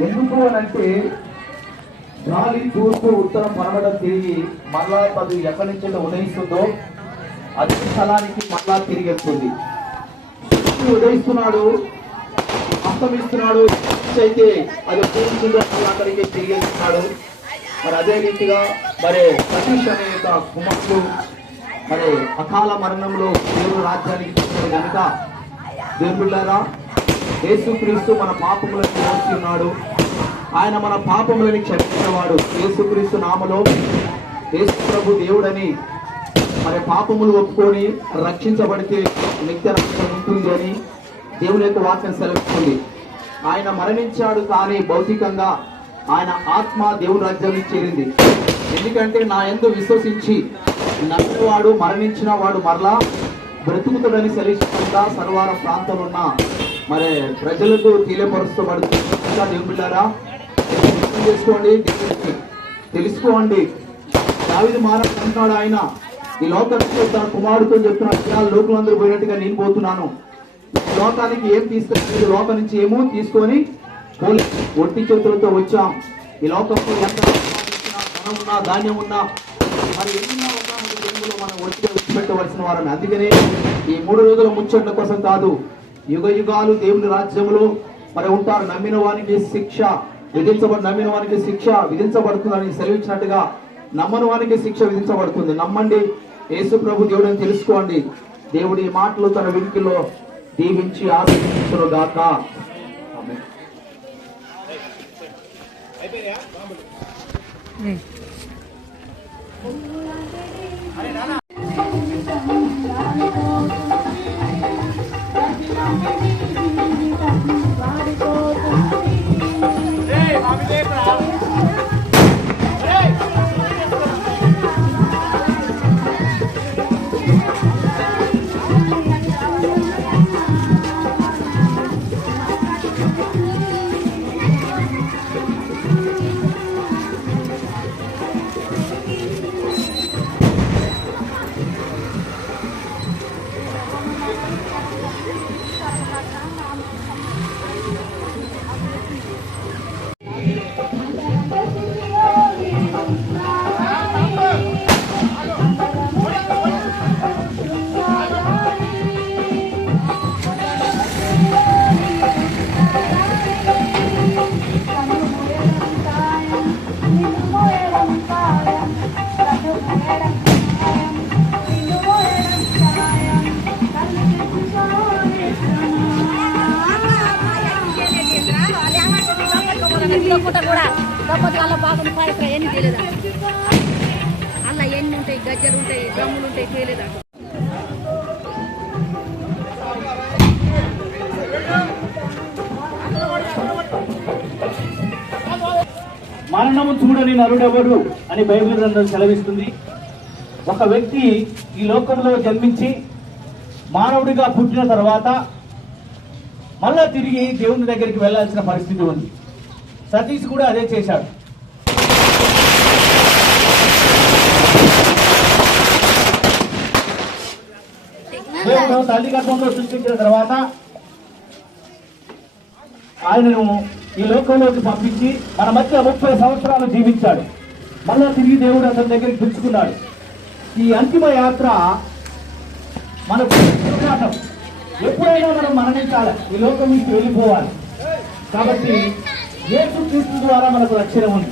ఎందుకు అని అంటే గాలి తూర్పు ఉత్తరం పనబడ తిరిగి మళ్ళా అది ఎక్కడి నుంచి ఉదయిస్తుందో అదే స్థలానికి మళ్ళా తిరిగి వెళ్తుంది. ఉదయిస్తున్నాడు అస్తమిస్తున్నాడు అయితే అది పూర్తిగా అక్కడికి తిరిగి వెళ్తున్నాడు మరి అదే రీతిగా మరి సతీష్ అనే యొక్క కుమారుడు మరి అకాల మరణంలో దేవుడు రాజ్యానికి కనుక దేవుళ్ళారా యేసుక్రీస్తు మన పాపములను మోసి ఉన్నాడు ఆయన మన పాపములని క్షమించేవాడు. యేసుక్రీస్తు నామలో యేసు ప్రభు దేవుడని మరి పాపములు ఒప్పుకొని రక్షించబడితే నిత్య రక్షణ ఉంటుంది అని దేవుని యొక్క వాక్యం సెలవుతుంది ఆయన మరణించాడు కానీ భౌతికంగా ఆయన ఆత్మ దేవుని రాజ్యాన్ని చేరింది. ఎందుకంటే నా ఎందు విశ్వసించి నమ్మినవాడు మరణించిన వాడు మరలా బ్రతుకుతుడని సెలవుకుండా సర్వార ప్రాంతంలో ఉన్న మరి ప్రజలకు తెలియపరుస్తబడుతుంది దేవుళ్ళారా? చేసుకోండి తెలుసుకోండి. దావిది మారని అంటున్నాడు ఆయన ఈ లోకంలో తన కుమారుడితో చెప్తున్న విషయాలు లోకులందరూ పోయినట్టుగా నేను పోతున్నాను. లోకానికి ఏం తీసుకొని లోకం నుంచి ఏమో తీసుకొని ఒట్టి చేతులతో వచ్చాం. ఈ లోకంలో ఎంత ధనం ఉన్నా ధాన్యం ఉన్నా మరి ఎన్నున్నా ఉన్నా మనం ఒట్టిగా పెట్టవలసిన వారని. అందుకనే ఈ మూడు రోజుల ముచ్చట్ల కోసం కాదు యుగ యుగాలు దేవుని రాజ్యంలో మరి ఉంటారు. నమ్మిన వానికి శిక్ష విధించబడి నమ్మిన వానికి శిక్ష విధించబడుతుందని సెలవిచ్చినట్టుగా నమ్మని వానికి శిక్ష విధించబడుతుంది. నమ్మండి యేసు ప్రభు దేవుడు అని తెలుసుకోండి. దేవుడి మాటలు తన వినికిలో దీవించి ఆశీర్వదించును గాక. ఆమేన్. Siyempre, కాకపోతే అలా బాగుంది పాయసం ఎన్ని తెలియదా? అలా ఎన్ని ఉంటాయి? గజ్జలు ఉంటాయి గమ్ములు ఉంటాయి తెలియదా? మరణము చూడని నరుడెవడు అని బైబిల్ గ్రంథం సెలవిస్తుంది. ఒక వ్యక్తి ఈ లోకంలో జన్మించి మానవుడిగా పుట్టిన తర్వాత మళ్ళా తిరిగి దేవుని దగ్గరికి వెళ్ళాల్సిన పరిస్థితి ఉంది. సతీష్ కూడా అదే చేశాడు. దేవుడు తల్లి గర్భంలో సృష్టించిన తర్వాత ఆయనను ఈ లోకంలోకి పంపించి మన మధ్య ముప్పై సంవత్సరాలు జీవించాడు. మళ్ళా తిరిగి దేవుడు అతని దగ్గరికి పిలుచుకున్నాడు. ఈ అంతిమ యాత్ర మనకు ఎప్పుడైనా మనం మరణించాలి. ఈ లోకం నుంచి వెళ్ళిపోవాలి. కాబట్టి క్రీస్తు ద్వారా మనకు రక్షణ ఉంది.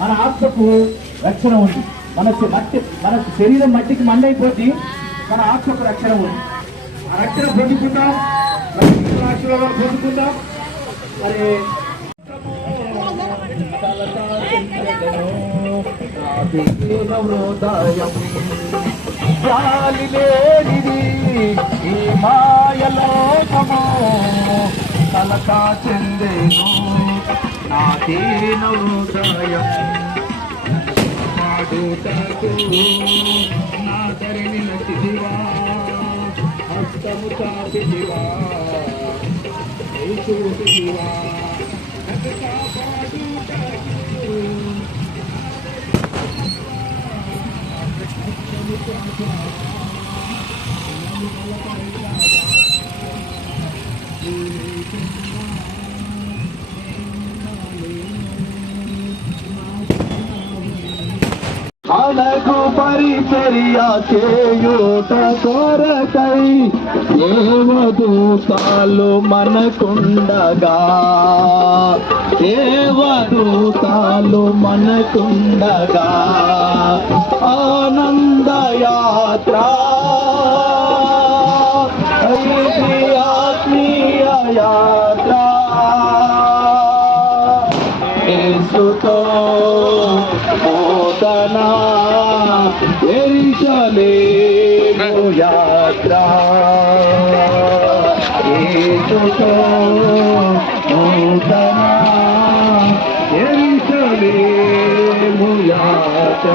మన ఆత్మకు రక్షణ ఉంది. మన మట్టి మన శరీరం మట్టికి మండైపోతే మన ఆత్మకు రక్షణ ఉంది. ఆ రక్షణ పొందుకుందాం. ఆశీర్వాదాలు పొందుకుందాం. మరి గాలి లేనిది ఈ మాయలోకము చెందేను నా దీన హృదయం పాడుటకు నా తరిని నచిదివా. హస్తము చాపిదివా చూసిదివా కాపాడుటకు మనకు పరిచర్య చేయుట కొరకై దేవదూతాలు మనకుండగా. దేవదూతాలు మనకుండగా. ఆనందయాత్ర. ఇది ఆత్మీయ యాత్ర ఎరిచలేము యాత్ర. యేసుతో పోతన ఎరిచలేము యాత్ర.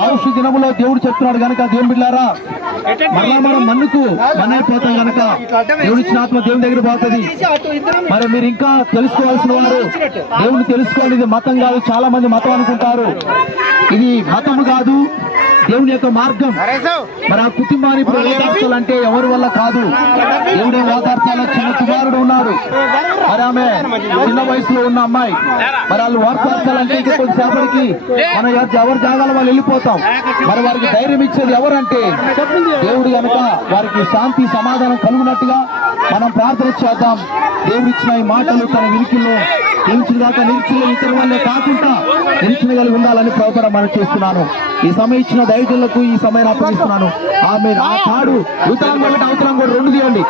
ఆయుష్ దినములో దేవుడు చెప్తున్నాడు గనక దేవుని బిడ్డారా మరలా మనం మన్నుకు మన్నైపోతాం గనక. దేవుడిచ్చిన ఆత్మ దేవుని దగ్గర పోతుంది. మరి మీరు ఇంకా తెలుసుకోవాల్సిన వారు దేవుని తెలుసుకోవాలి ఇది మతం కాదు చాలా మంది మతం అనుకుంటారు. ఇది మతం కాదు దేవుని యొక్క మార్గం. మరి ఆ కుటుంబాన్ని ఇప్పుడు ఓదార్చాలంటే ఎవరి వల్ల కాదు? దేవుడే ఓదార్చాల? చిన్న కుమారుడు ఉన్నారు మరి ఆమె చిన్న వయసులో ఉన్న అమ్మాయి. మరి వాళ్ళు ఓదార్చాలంటే కొద్దిసేపటికి మన యొక్క జాగాల వాళ్ళు వెళ్ళిపోతాం. మరి వారికి ధైర్యం ఇచ్చేది ఎవరంటే దేవుడు కనుక వారికి శాంతి సమాధానం కలుగునట్టుగా మనం ప్రార్థన చేద్దాం. దేవుడు ఇచ్చిన ఈ మాటలు తన వినికిల్లో నిలిచిన దాకా నిలిచిన ఇతర వల్లే కాకుండా నిలిచినగలిగి ఉండాలని ప్రభుత్వం మనం చేస్తున్నాను. ఈ సమయం ఇచ్చిన దైవజులకు ఈ సమయం అప్పగిస్తున్నాను. ఆమె ఆ తాడు యుతలాంగ్ ఒకటి అవతలం కూడా రెండు తీయండి.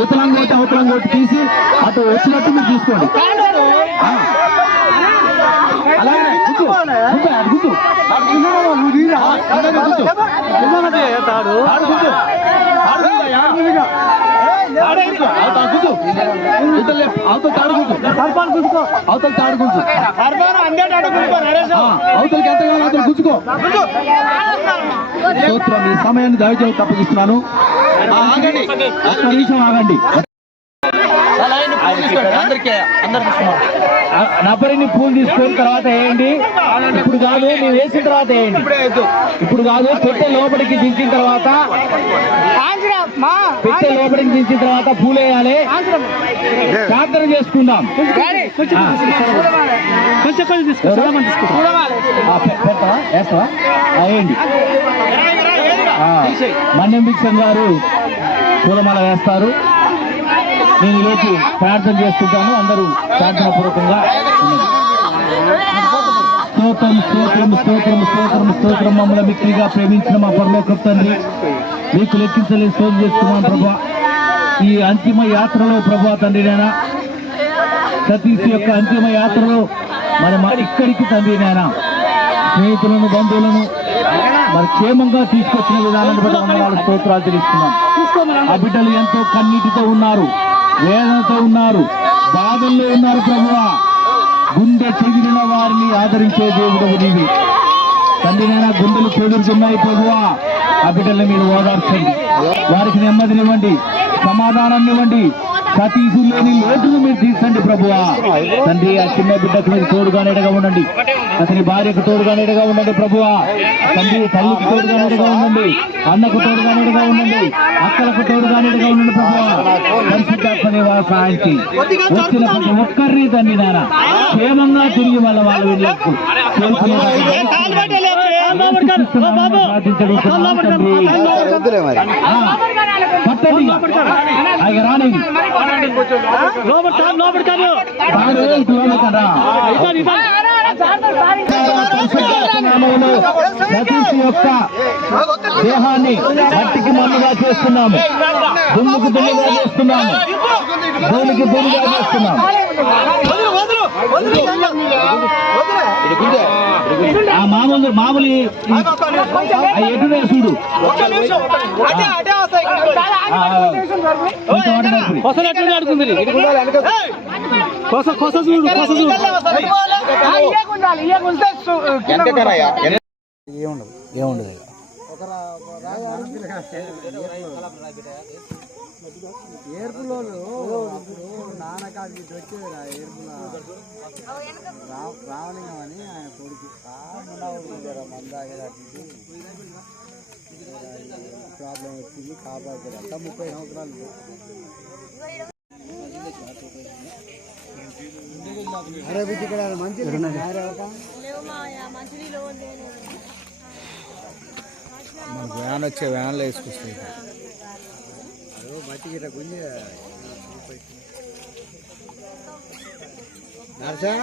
యుతలాంగ్ ఒకటి అవతలం ఒకటి తీసి అటు వచ్చినట్టు మీరు తీసుకోండి తాడు. అవతల తాడు. అవతల తాడు. ఆ, అవతలకి ఎంత కావాలో అవతల కూర్చుకో స్తోత్రం ఈ సమయాన్ని దయచేసి తప్పగిస్తున్నాను ఆగండి నిమిషం ఆగండి నపరిని పూలు తీసుకొని తర్వాత వేయండి. ఇప్పుడు కాదు మేము వేసిన తర్వాత వేయండి. ఇప్పుడు కాదు పెట్టే లోపలికి దించిన తర్వాత పెట్టే లోపలికి దించిన తర్వాత పూలు వేయాలి ప్రార్థన చేసుకుందాం. కొంచెం వేస్తావా? వేయండి. మన్యం భిక్షం గారు పూలమాల వేస్తారు. నేను ఈరోజు ప్రార్థన చేస్తుంటాను. అందరూ ప్రార్థన పూర్వకంగా స్తోత్రం స్తోత్రం స్తోత్రం స్తోత్రం స్తోత్రం. మమ్మల్ని మిక్కిలిగా ప్రేమించిన మా పరలోక తండ్రి మీకు లెక్కించలేని స్తోత్రం చేస్తున్నాను ప్రభా. ఈ అంతిమ యాత్రలో ప్రభా తండ్రి నాయన సతీష్ యొక్క అంతిమ యాత్రలో మరి మా ఇక్కడికి తండ్రి నాయన స్నేహితులను బంధువులను మరి క్షేమంగా తీసుకొచ్చిన విధానాన్ని బట్టి వందనాలు స్తోత్రాలు తెలుస్తున్నాం ఆ బిడ్డలు ఎంతో కన్నీటితో ఉన్నారు. వేదనతో ఉన్నారు బాధల్లో ఉన్నారు ప్రభువా గుండె చెదిరిన వారిని ఆదరించే దేవుడు నీవి. తండ్రి గుండెలు చెదురుతున్నాయి ప్రభువా. ఆ బిడ్డల్ని మీరు ఓదార్చండి. వారికి నెమ్మదినివ్వండి సమాధానాన్ని ఇవ్వండి. సతీసు లోటును మీరు తీర్చండి ప్రభువా. తండ్రి ఆ చిన్న బిడ్డకు మీరు తోడుగా నీడగా ఉండండి. అతని భార్యకు తోడుగా నీడగా ఉండండి ప్రభువా. తండ్రి తల్లికి తోడుగా ఉండండి. అన్నకు తోడుగా నీడగా ఉండండి. అక్కలకు తోడుగా నీడగా ఉండండి ప్రభువా. సహాయం చేయి వచ్చిన ప్రతి ఒక్కరిని తండ్రి నాన్న క్షేమంగా తిరిగి వాళ్ళ వాళ్ళ వీళ్ళకు పట్టండి తాను ఇటు వెళ్ళకండా. నామములో సతీష్ యొక్క దేహాన్ని మట్టికి మన్నుగా చేస్తున్నాము దుమ్ముకు దుమ్ముగా చేస్తున్నాము భూమికి భూమిగా చేస్తున్నాము ఆ మామూలు మామూలు ఈ- ఎట్లా ఎటు కొస కొస చూడు కొస చూడు ఏముండదు ఏముండదు ఏర్పులో నాన్నకాడికి వచ్చేదిరా ఏర్పుల రావణింగం అని ఆయన కొడుకు ప్రాబ్లం వచ్చింది కాపాడుతారు అంతా ముప్పై సంవత్సరాలు అరే బిడ్డ ఇక్కడ మంచి మనకు వ్యాన్ వచ్చే వ్యాన్లో వేసుకొస్తాయి మట్టి గిట్ట గుంజ నర్సా?